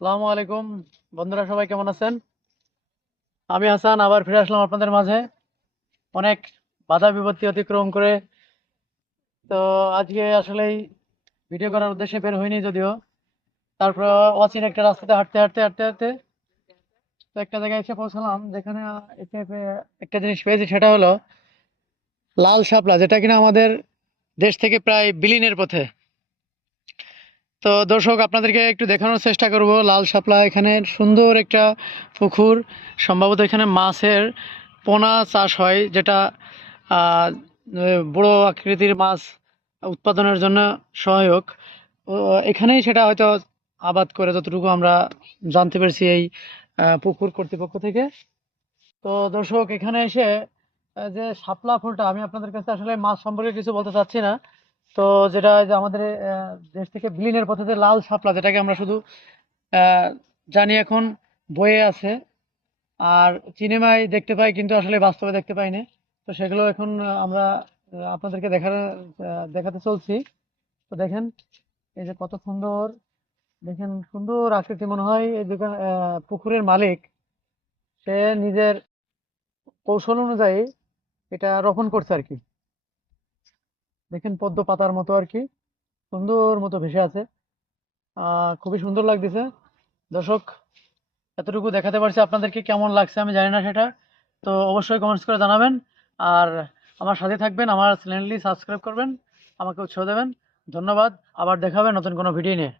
আসসালামু আলাইকুম বন্ধুরা, সবাই কেমন আছেন? আমি হাসান আবার ফিরে আসলাম আপনাদের মাঝে অনেক বাধা বিপত্তি অতিক্রম করে। তো আজকে আসলেই ভিডিও করার উদ্দেশ্যে বের হইনি যদিও, তারপর অচিন একটা রাস্তাতে হাঁটতে হাঁটতে হাঁটতে হাঁটতে তো একটা জায়গায় এসে পৌঁছালাম, যেখানে একটা জিনিস পেয়েছি, সেটা হলো লাল শাপলা, যেটা কিনা আমাদের দেশ থেকে প্রায় বিলীনের পথে। তো দর্শক, আপনাদেরকে একটু দেখানোর চেষ্টা করব লাল শাপলা। এখানে সুন্দর একটা পুকুর, সম্ভবত এখানে মাছের পোনা চাষ হয়, যেটা আহ, বড় আকৃতির মাছ উৎপাদনের জন্য সহায়ক। ও, এখানেই সেটা হয়তো আবাদ করে, যতটুকু আমরা জানতে পেরেছি এই পুকুর কর্তৃপক্ষ থেকে। তো দর্শক, এখানে এসে যে শাপলা ফুলটা, আমি আপনাদের কাছে আসলে মাছ সম্পর্কে কিছু বলতে চাচ্ছি না। তো যেটা যে আমাদের দেশ থেকে বিলীনের পথে যে লাল শাপলা, যেটাকে আমরা শুধু আহ, জানি এখন বইয়ে আছে আর সিনেমায় দেখতে পাই, কিন্তু আসলে বাস্তবে দেখতে পাই না। তো সেগুলো এখন আমরা আপনাদেরকে দেখাতে চলছি। তো দেখেন, এই যে কত সুন্দর, দেখেন সুন্দর আকৃতি। মনে হয় এই দোকান পুকুরের মালিক সে নিজের কৌশল অনুযায়ী এটা রোপণ করছে আর কি। দেখেন পদ্ম পাতার মতো আর কি, সুন্দর মতো ভেসে আছে। খুবই সুন্দর লাগতেছে। দর্শক, এতটুকু দেখাতে পারছি আপনাদেরকে, কেমন লাগছে আমি জানি না সেটা। তো অবশ্যই কমেন্টস করে জানাবেন। আর আমার সাথে থাকবেন, আমার চ্যানেলটি সাবস্ক্রাইব করবেন, আমাকে উৎসাহ দেবেন। ধন্যবাদ। আবার দেখা হবে নতুন কোনো ভিডিও নিয়ে।